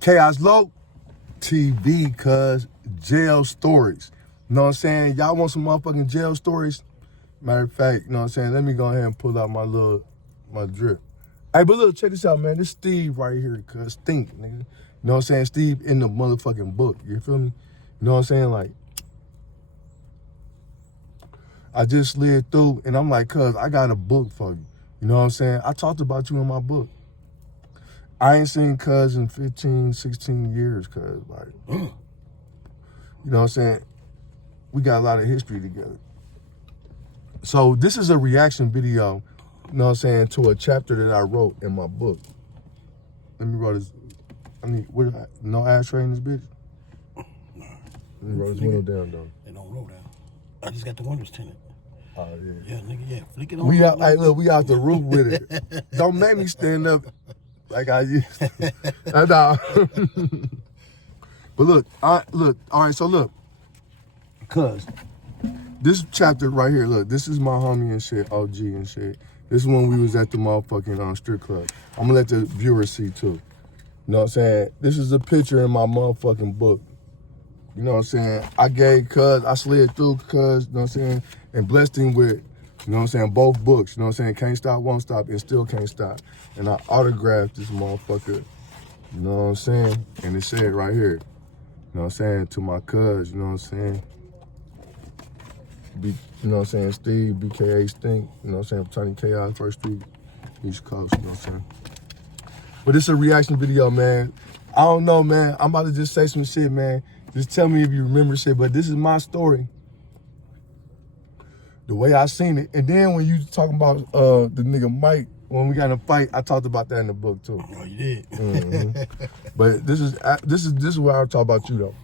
Chaos Loc TV, cuz jail stories. You know what I'm saying? Y'all want some motherfucking jail stories? Matter of fact, you know what I'm saying? Let me go ahead and pull out my drip. Hey, but look, check this out, man. This Steve right here, cuz stink, nigga. You know what I'm saying? Steve in the motherfucking book. You feel me? You know what I'm saying? Like, I just slid through and I'm like, cuz I got a book for you. You know what I'm saying? I talked about you in my book. I ain't seen cuz in 15, 16 years, cuz like, you know what I'm saying? We got a lot of history together. So this is a reaction video, you know what I'm saying, to a chapter that I wrote in my book. Let me roll this. I need, no ashtray in this bitch? No. Let me roll this window down, though. They don't roll down. I just got the windows tinted. Oh, yeah. Yeah, nigga, yeah. Flick it on. We out, hey, look, we out the roof with it. Don't make me stand up like I used to. Nah. But look, all right, so look. Cuz, this chapter right here, look, this is my homie and shit, OG and shit. This is when we was at the motherfucking strip club. I'm gonna let the viewers see too. You know what I'm saying? This is a picture in my motherfucking book. You know what I'm saying? I gave cuz, I slid through cuz, you know what I'm saying? And blessed him with, you know what I'm saying, both books. You know what I'm saying? Can't Stop, Won't Stop, and Still Can't Stop. And I autographed this motherfucker, you know what I'm saying? And it said right here, you know what I'm saying, to my cuz, you know what I'm saying? You know what I'm saying, Steve, BKA Stink, you know what I'm saying, Tiny Chaos, First Street, East Coast, you know what I'm saying? But it's a reaction video, man. I don't know, man. I'm about to just say some shit, man. Just tell me if you remember shit, but this is my story. The way I seen it. And then when you talking about the nigga Mike, when we got in a fight, I talked about that in the book too. Oh, you did? Mm-hmm. But this is where I talk about you though.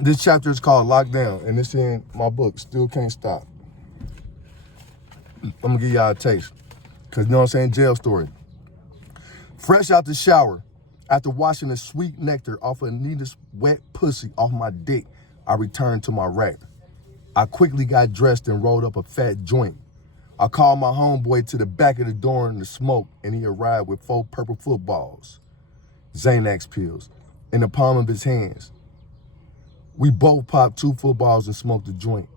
This chapter is called Lockdown, and it's in my book, Still Can't Stop. I'm gonna give y'all a taste. Cause you know what I'm saying, jail story. Fresh out the shower, after washing the sweet nectar off of Anita's wet pussy off my dick, I returned to my rack. I quickly got dressed and rolled up a fat joint. I called my homeboy to the back of the door in the smoke, and he arrived with 4 purple footballs, Xanax pills, in the palm of his hands. We both popped 2 footballs and smoked a joint.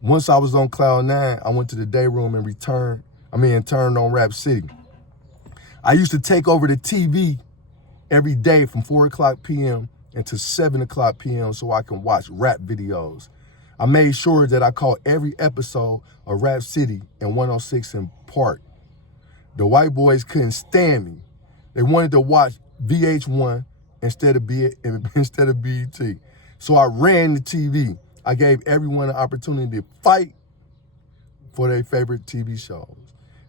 Once I was on cloud 9, I went to the day room and turned on Rap City. I used to take over the TV every day from 4 o'clock p.m. until 7 o'clock p.m. so I can watch rap videos. I made sure that I caught every episode of Rap City and 106 in Park. The white boys couldn't stand me. They wanted to watch VH1 instead of BET. So I ran the TV. I gave everyone an opportunity to fight for their favorite TV shows.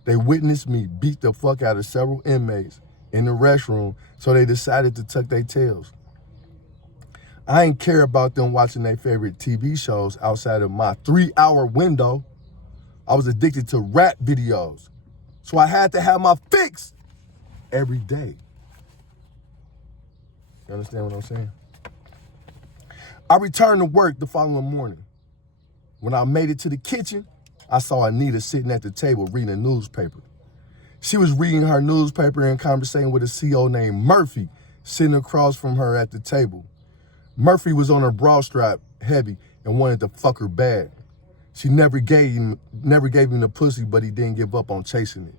They witnessed me beat the fuck out of several inmates in the restroom, so they decided to tuck their tails. I ain't care about them watching their favorite TV shows outside of my 3-hour window. I was addicted to rap videos, so I had to have my fix every day. You understand what I'm saying? I returned to work the following morning. When I made it to the kitchen, I saw Anita sitting at the table reading a newspaper. She was reading her newspaper and conversating with a CO named Murphy sitting across from her at the table. Murphy was on her bra strap heavy and wanted to fuck her bad. She never gave him the pussy, but he didn't give up on chasing it.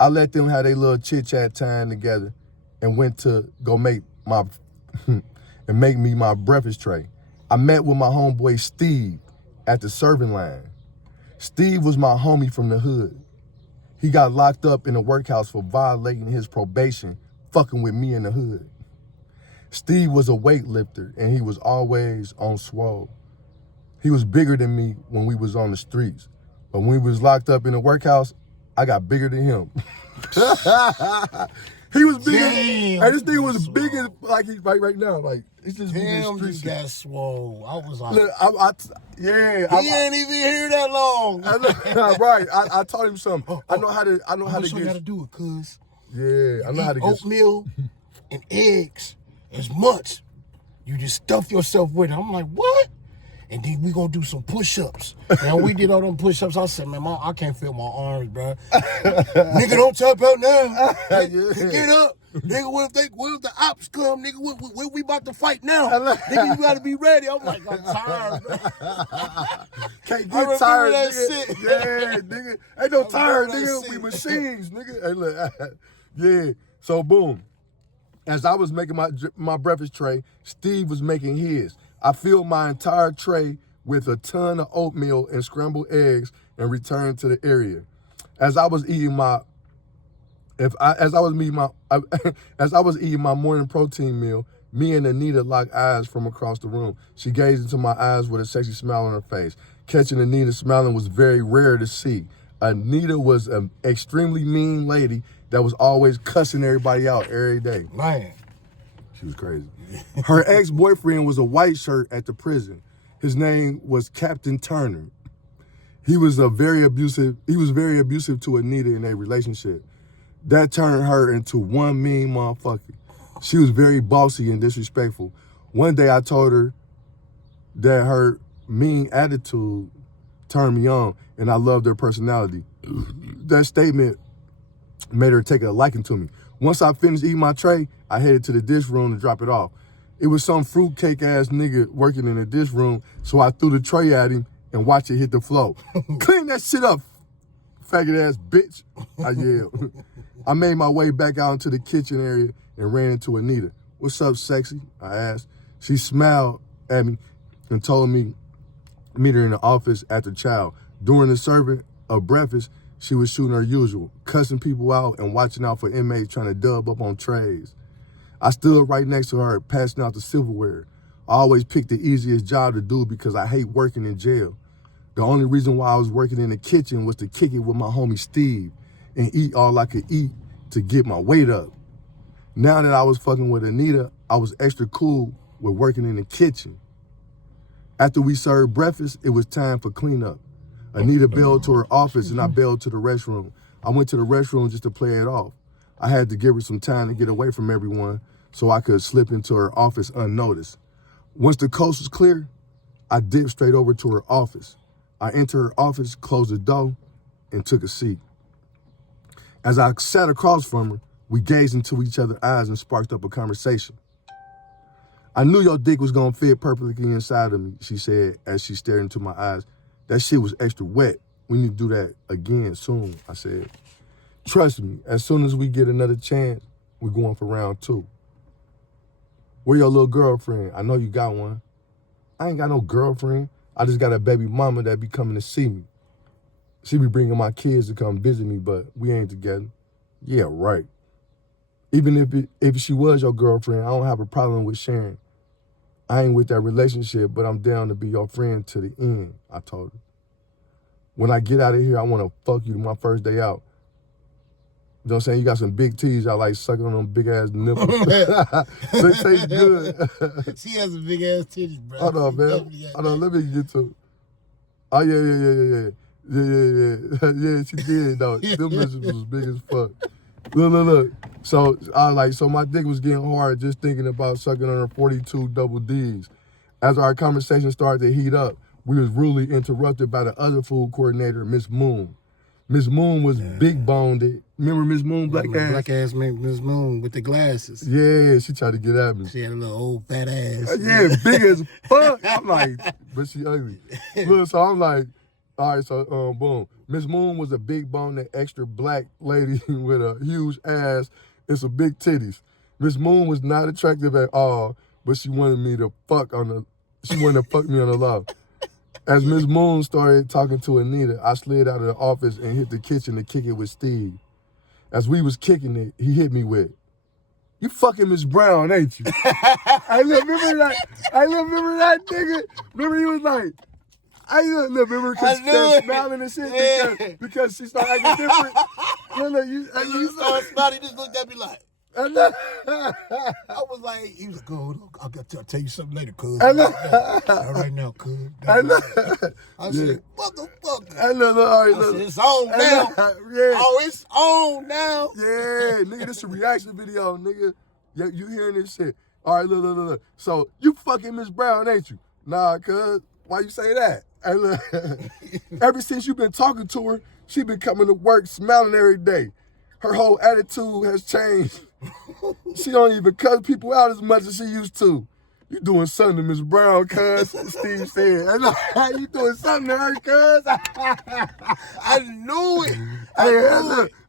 I let them have their little chit-chat time together and went to go make me my breakfast tray. I met with my homeboy Steve at the serving line. Steve was my homie from the hood. He got locked up in the workhouse for violating his probation, fucking with me in the hood. Steve was a weightlifter and he was always on swole. He was bigger than me when we was on the streets. But when we was locked up in the workhouse, I got bigger than him. He was big. Damn, hey, this thing was big as like he's right now. Like it's just damn, big you got swole. I was like, look, he ain't even here that long. Right. I taught him something. I know how to get. You gotta do it, cuz. Yeah, I know how to get oatmeal and eggs as much. You just stuff yourself with it. I'm like, what? and then we gonna do some push-ups. And we did all them push-ups. I said, man, I can't feel my arms, bro. Nigga, don't tap out now. Get up. Nigga, what if the ops come? Nigga, what we about to fight now? Nigga, you gotta be ready. I'm like, I'm tired, bro. Can't get tired, that nigga. shit. Yeah, nigga. Ain't no tired, nigga. We machines, nigga. Hey, look. Yeah. So boom. As I was making my breakfast tray, Steve was making his. I filled my entire tray with a ton of oatmeal and scrambled eggs and returned to the area. As I was eating my morning protein meal, me and Anita locked eyes from across the room. She gazed into my eyes with a sexy smile on her face. Catching Anita smiling was very rare to see. Anita was an extremely mean lady that was always cussing everybody out every day. Man. She was crazy. Her ex-boyfriend was a white shirt at the prison. His name was Captain Turner. He was very abusive to Anita in a relationship. That turned her into one mean motherfucker. She was very bossy and disrespectful. One day I told her that her mean attitude turned me on and I loved her personality. That statement made her take a liking to me. Once I finished eating my tray, I headed to the dish room to drop it off. It was some fruitcake ass nigga working in the dish room, so I threw the tray at him and watched it hit the floor. Clean that shit up, faggot ass bitch, I yelled. I made my way back out into the kitchen area and ran into Anita. What's up, sexy? I asked. She smiled at me and told me meet her in the office after chow. During the serving of breakfast, she was shooting her usual, cussing people out and watching out for inmates trying to dub up on trays. I stood right next to her, passing out the silverware. I always picked the easiest job to do because I hate working in jail. The only reason why I was working in the kitchen was to kick it with my homie Steve and eat all I could eat to get my weight up. Now that I was fucking with Anita, I was extra cool with working in the kitchen. After we served breakfast, it was time for cleanup. Anita bailed to her office and I bailed to the restroom. I went to the restroom just to play it off. I had to give her some time to get away from everyone so I could slip into her office unnoticed. Once the coast was clear, I dipped straight over to her office. I entered her office, closed the door, and took a seat. As I sat across from her, we gazed into each other's eyes and sparked up a conversation. I knew your dick was gonna fit perfectly inside of me, she said as she stared into my eyes. That shit was extra wet. We need to do that again soon, I said. Trust me, as soon as we get another chance, we're going for round 2. Where your little girlfriend? I know you got one. I ain't got no girlfriend. I just got a baby mama that be coming to see me. She be bringing my kids to come visit me, but we ain't together. Yeah, right. Even if she was your girlfriend, I don't have a problem with sharing. I ain't with that relationship, but I'm down to be your friend to the end, I told her. When I get out of here, I want to fuck you my first day out. You know what I'm saying? You got some big titties. I like sucking on them big ass nipples. They taste good. She has a big ass titties, bro. Hold on, man. Hold on, let me get to it. Oh, yeah. Yeah, she did, though. Them bitches was big as fuck. Look. So my dick was getting hard just thinking about sucking on her 42 double Ds. As our conversation started to heat up, we was rudely interrupted by the other food coordinator, Miss Moon. Miss Moon was big boned. Remember Miss Moon, black ass? Black ass Miss Moon with the glasses. Yeah, she tried to get at me. She had a little old fat ass. Yeah, big as fuck. I'm like, but she ugly. Look, so I'm like, all right, so boom. Miss Moon was a big boned, extra black lady with a huge ass and some big titties. Miss Moon was not attractive at all, but she wanted me to fuck me on the low. As Miss Moon started talking to Anita, I slid out of the office and hit the kitchen to kick it with Steve. As we was kicking it, he hit me with, "You fucking Miss Brown, ain't you?" I remember that nigga. Remember he was like, remember because she's smiling and shit because she started acting different. You started smiling, he just looked at me like, I was like, he was like, "Oh, I'll tell you something later, cuz." All right now, cuz. I said, "Motherfucker." All right, it's on now. Yeah. Oh, it's on now. Yeah, nigga, this a reaction video, nigga. Yeah, you hearing this shit. All right, look. So, you fucking Miss Brown, ain't you? Nah, cuz. Why you say that? Hey, look, ever since you've been talking to her, she been coming to work smiling every day. Her whole attitude has changed. She don't even cuss people out as much as she used to. You doing something to Miss Brown, cuz, Steve said. You doing something to her, cuz? I knew it.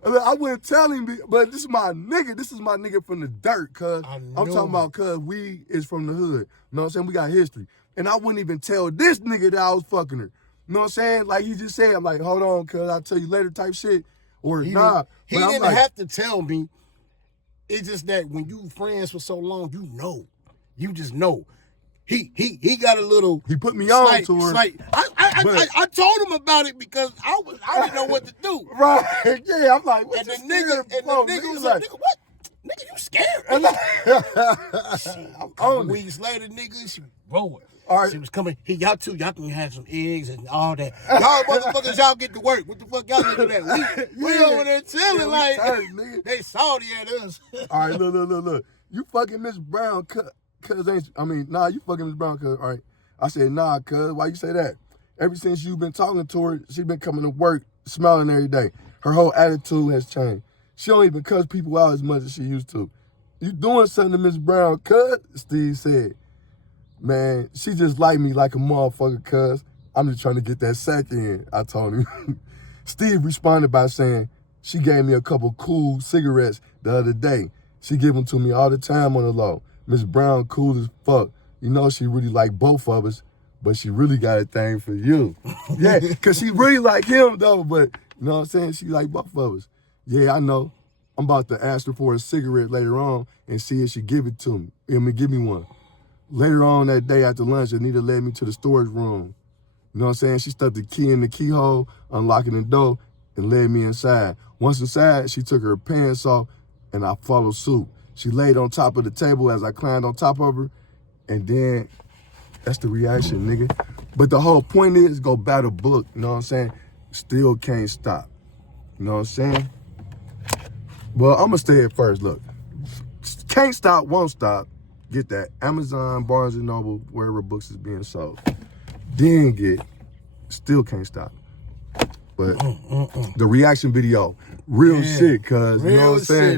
Look, I wouldn't tell him, but this is my nigga. This is my nigga from the dirt, cuz. I'm talking about, cuz, we is from the hood. You know what I'm saying? We got history. And I wouldn't even tell this nigga that I was fucking her. You know what I'm saying? Like he just said, I'm like, hold on, cuz, I'll tell you later type shit. Or He nah. didn't have to tell me. It's just that when you friends for so long, you know. You just know. He got a little. He put me on to her. I told him about it because I didn't know what to do. Right? Yeah, I'm like, what and the this nigga was like, nigga, what? Nigga, you scared? A weeks later, nigga, she rolling. All right. She was coming. Y'all can have some eggs and all that. Y'all motherfuckers, y'all get to work. What the fuck y'all looking at? We over there chilling like nigga. They salty at us. All right, look. You fucking Miss Brown, cuz ain't. I mean, nah, you fucking Miss Brown, cuz. All right. I said, nah, cuz. Why you say that? Ever since you've been talking to her, she been coming to work smiling every day. Her whole attitude has changed. She don't even cuss people out as much as she used to. You doing something to Miss Brown, cuz? Steve said. Man, she just like me like a motherfucker, cuz. I'm just trying to get that sack in, I told him. Steve responded by saying, she gave me a couple cool cigarettes the other day. She give them to me all the time on the low. Miss Brown cool as fuck. You know she really like both of us, but she really got a thing for you. Yeah, because she really like him, though, but you know what I'm saying? She like both of us. Yeah, I know. I'm about to ask her for a cigarette later on and see if she give it to me. Give me one. Later on that day after lunch, Anita led me to the storage room. You know what I'm saying? She stuck the key in the keyhole, unlocking the door, and led me inside. Once inside, she took her pants off, and I followed suit. She laid on top of the table as I climbed on top of her, and then that's the reaction, nigga. But the whole point is go buy the book, you know what I'm saying? Still can't stop. You know what I'm saying? Well, I'm gonna stay at first. Look, can't stop, won't stop. Get that. Amazon, Barnes & Noble, wherever books is being sold. Then get, still can't stop. But the reaction video, real shit, cuz, you know what I'm saying?